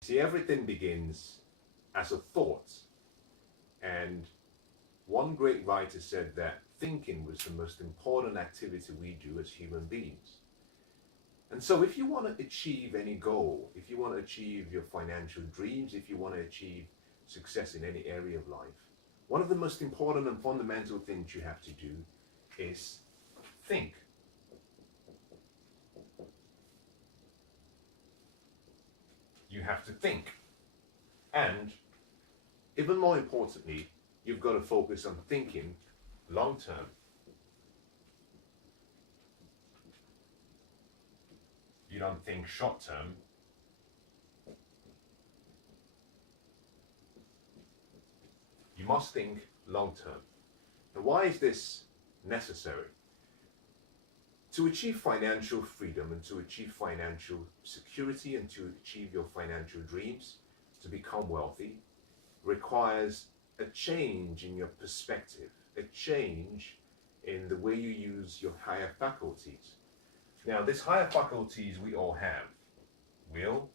See, everything begins as a thought. And one great writer said that thinking was the most important activity we do as human beings. And so, if you want to achieve any goal, if you want to achieve your financial dreams, if you want to achieve success in any area of life, one of the most important and fundamental things you have to do is think. You have to think. And even more importantly, you've got to focus on thinking long term. You don't think short term. You must think long term. Now, why is this necessary? To achieve financial freedom and to achieve financial security and to achieve your financial dreams, to become wealthy, requires a change in your perspective, a change in the way you use your higher faculties. Now, these higher faculties we all have: will,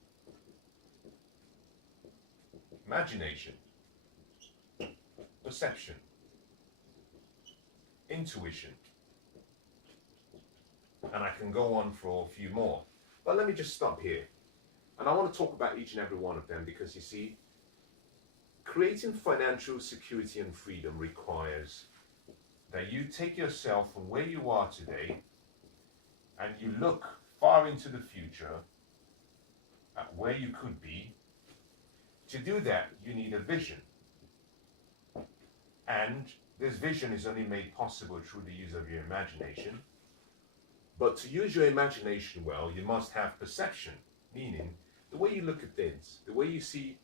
imagination, perception, intuition, and I can go on for a few more. But let me just stop here. And I want to talk about each and every one of them because, you see, creating financial security and freedom requires that you take yourself from where you are today and you look far into the future at where you could be. To do that, you need a vision. And this vision is only made possible through the use of your imagination. But to use your imagination well, you must have perception, meaning the way you look at things, the way you see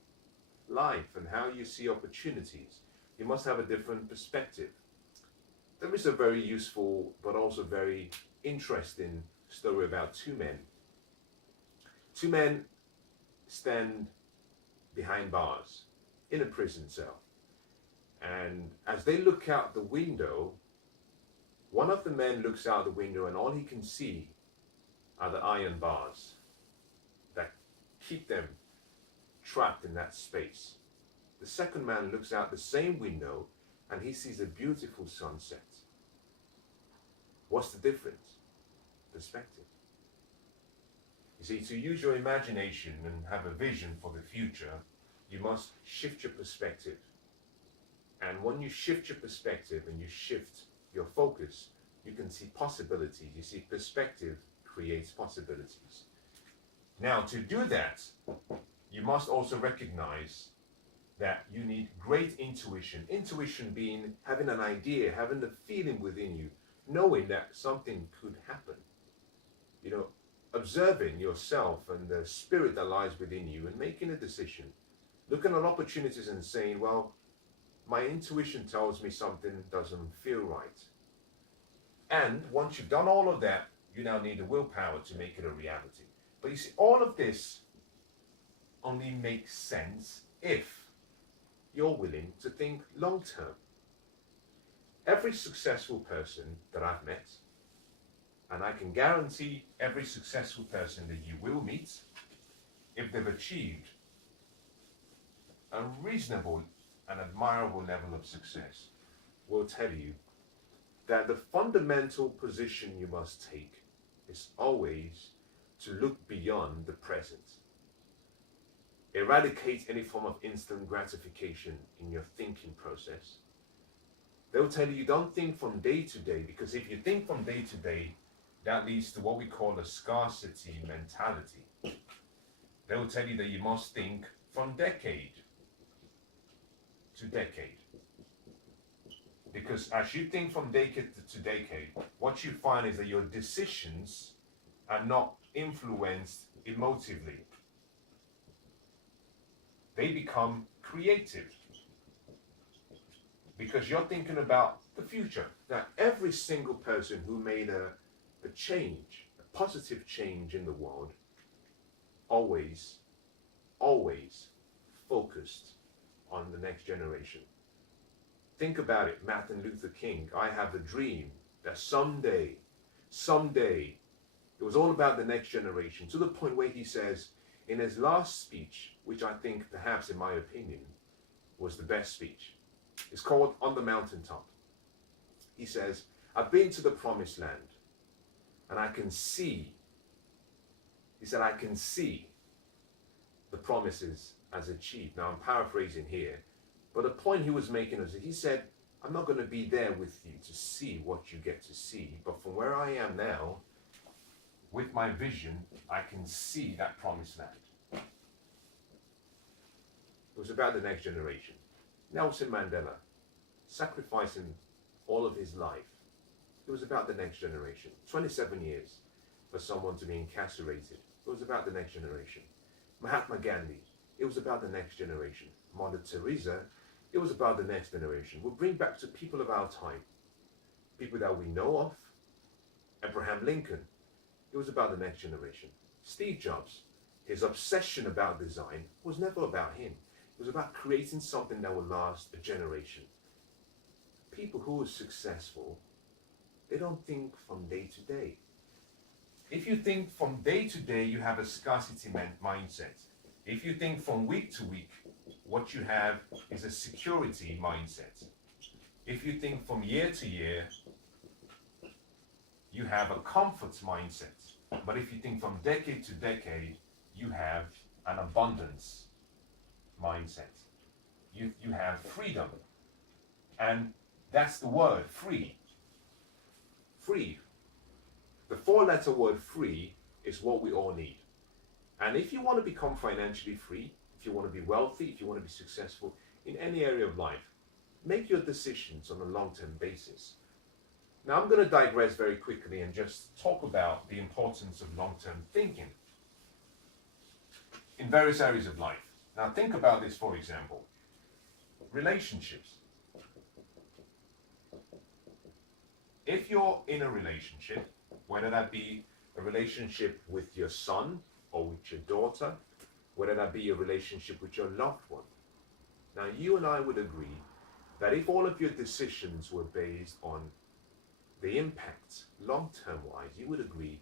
life and how you see opportunities. You must have a different perspective. There is a very useful but also very interesting story about two men. Two men stand behind bars in a prison cell. And as they look out the window, one of the men looks out the window and all he can see are the iron bars that keep them trapped in that space. The second man looks out the same window and he sees a beautiful sunset. What's the difference? Perspective. You see, to use your imagination and have a vision for the future, you must shift your perspective. And when you shift your perspective and you shift your focus, you can see possibilities. You see, perspective creates possibilities. Now, to do that, you must also recognize that you need great intuition. Intuition being having an idea, having the feeling within you, knowing that something could happen. You know, observing yourself and the spirit that lies within you and making a decision. Looking at opportunities and saying, well, my intuition tells me something doesn't feel right. And once you've done all of that, you now need the willpower to make it a reality. But you see, all of this only makes sense if you're willing to think long term. Every successful person that I've met, and I can guarantee every successful person that you will meet, if they've achieved a reasonable and admirable level of success, will tell you that the fundamental position you must take is always to look beyond the present. Eradicate any form of instant gratification in your thinking process. They'll tell you don't think from day to day, because if you think from day to day, that leads to what we call a scarcity mentality. They will tell you that you must think from decade to decade. Because as you think from decade to decade, what you find is that your decisions are not influenced emotively. They become creative. Because you're thinking about the future. Now, every single person who made a change, a positive change in the world, always focused on the next generation. Think about it, Martin Luther King. I have a dream that someday, it was all about the next generation, to the point where he says, in his last speech, which I think perhaps in my opinion was the best speech. It's called On the Mountaintop. He says, I've been to the promised land and I can see, he said, I can see the promises as achieved. Now I'm paraphrasing here, but the point he was making is that he said, I'm not going to be there with you to see what you get to see, but from where I am now, with my vision, I can see that promised land. It was about the next generation. Nelson Mandela, sacrificing all of his life. It was about the next generation. 27 years for someone to be incarcerated. It was about the next generation. Mahatma Gandhi, it was about the next generation. Mother Teresa, it was about the next generation. We'll bring back to people of our time, people that we know of. Abraham Lincoln, it was about the next generation. Steve Jobs, his obsession about design was never about him. It was about creating something that would last a generation. People who are successful, they don't think from day to day. If you think from day to day, you have a scarcity mindset. If you think from week to week, what you have is a security mindset. If you think from year to year, you have a comfort mindset. But if you think from decade to decade, you have an abundance mindset. You have freedom. And that's the word, free. Free. The 4-letter word free is what we all need. And if you want to become financially free, if you want to be wealthy, if you want to be successful in any area of life, make your decisions on a long-term basis. Now I'm going to digress very quickly and just talk about the importance of long-term thinking in various areas of life. Now think about this, for example, relationships. If you're in a relationship, whether that be a relationship with your son or with your daughter, whether that be a relationship with your loved one. Now you and I would agree that if all of your decisions were based on the impact long-term wise, you would agree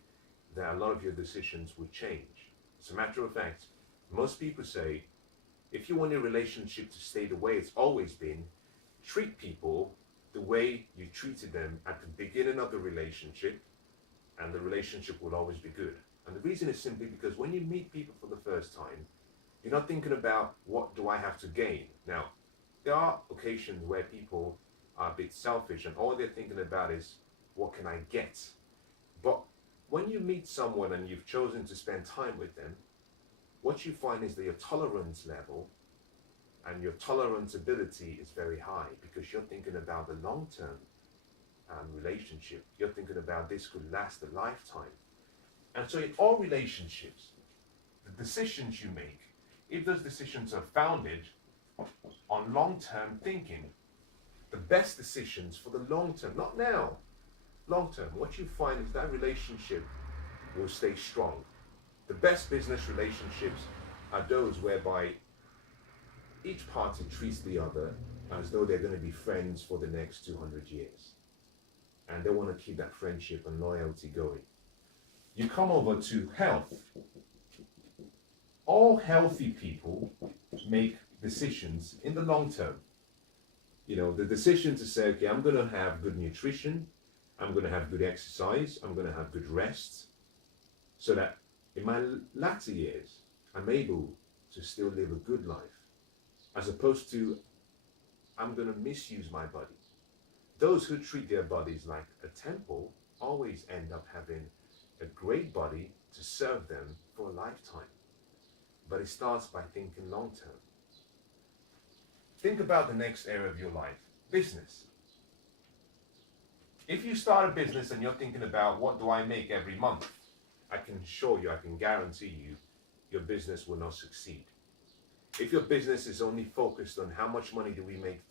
that a lot of your decisions would change. As a matter of fact, most people say, if you want your relationship to stay the way it's always been, treat people the way you treated them at the beginning of the relationship, and the relationship will always be good. And the reason is simply because when you meet people for the first time, you're not thinking about what do I have to gain. Now, there are occasions where people are a bit selfish and all they're thinking about is what can I get? But when you meet someone and you've chosen to spend time with them, what you find is that your tolerance level and your tolerance ability is very high because you're thinking about the long-term relationship. You're thinking about this could last a lifetime. And so in all relationships, the decisions you make, if those decisions are founded on long-term thinking, the best decisions for the long-term, not now, long-term, what you find is that relationship will stay strong. The best business relationships are those whereby each party treats the other as though they're going to be friends for the next 200 years. And they want to keep that friendship and loyalty going. You come over to health. All healthy people make decisions in the long term. You know, the decision to say, okay, I'm going to have good nutrition, I'm going to have good exercise, I'm going to have good rest, so that in my latter years, I'm able to still live a good life, as opposed to, I'm going to misuse my body. Those who treat their bodies like a temple always end up having a great body to serve them for a lifetime. But it starts by thinking long term. Think about the next area of your life, business. If you start a business and you're thinking about what do I make every month, I can assure you, I can guarantee you, your business will not succeed. If your business is only focused on how much money do we make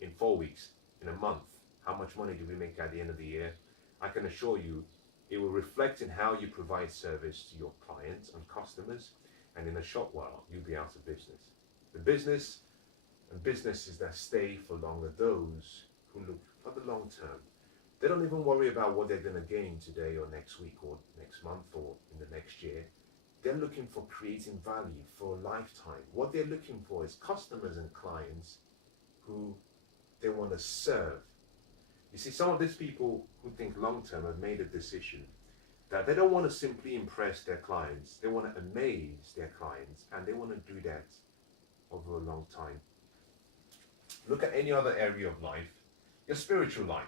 in 4 weeks, in a month, how much money do we make at the end of the year, I can assure you it will reflect in how you provide service to your clients and customers, and in a short while you'll be out of business. The business and businesses that stay for longer, those who look for the long term, they don't even worry about what they're going to gain today or next week or next month or in the next year. they're looking for creating value for a lifetime. What they're looking for is customers and clients who they want to serve. You see, some of these people who think long term have made a decision that they don't want to simply impress their clients, they want to amaze their clients, and they want to do that over a long time. Look at any other area of life, your spiritual life.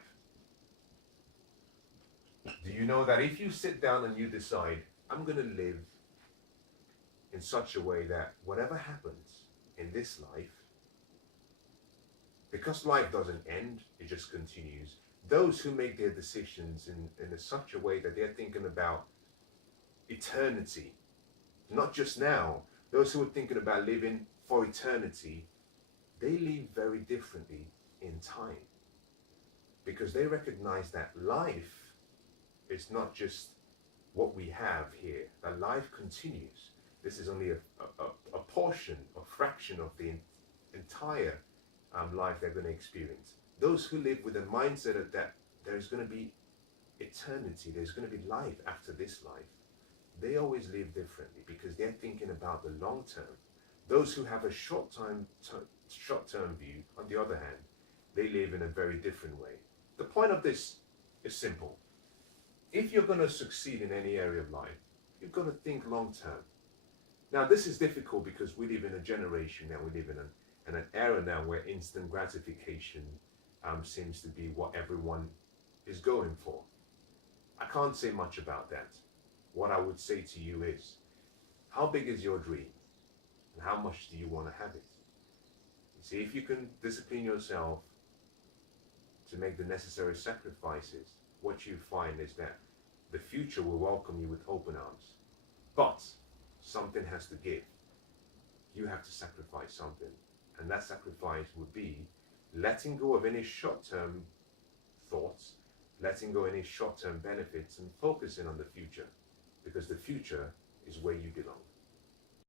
Do you know that if you sit down and you decide, I'm going to live in such a way that whatever happens in this life, because life doesn't end, it just continues. Those who make their decisions in such a way that they're thinking about eternity, not just now, those who are thinking about living for eternity, they live very differently in time. Because they recognize that life is not just what we have here, that life continues. This is only a portion, a fraction of the entire life they're going to experience. Those who live with a mindset that there's going to be eternity, there's going to be life after this life, they always live differently because they're thinking about the long term. Those who have a short-term view, on the other hand, they live in a very different way. The point of this is simple. If you're going to succeed in any area of life, you've got to think long-term. Now, this is difficult because we live in a generation now, we live in an era now where instant gratification seems to be what everyone is going for. I can't say much about that. What I would say to you is, how big is your dream? And how much do you want to have it? You see, if you can discipline yourself to make the necessary sacrifices, what you find is that the future will welcome you with open arms. But something has to give. You have to sacrifice something. And that sacrifice would be letting go of any short-term thoughts, letting go of any short-term benefits, and focusing on the future. Because the future is where you belong.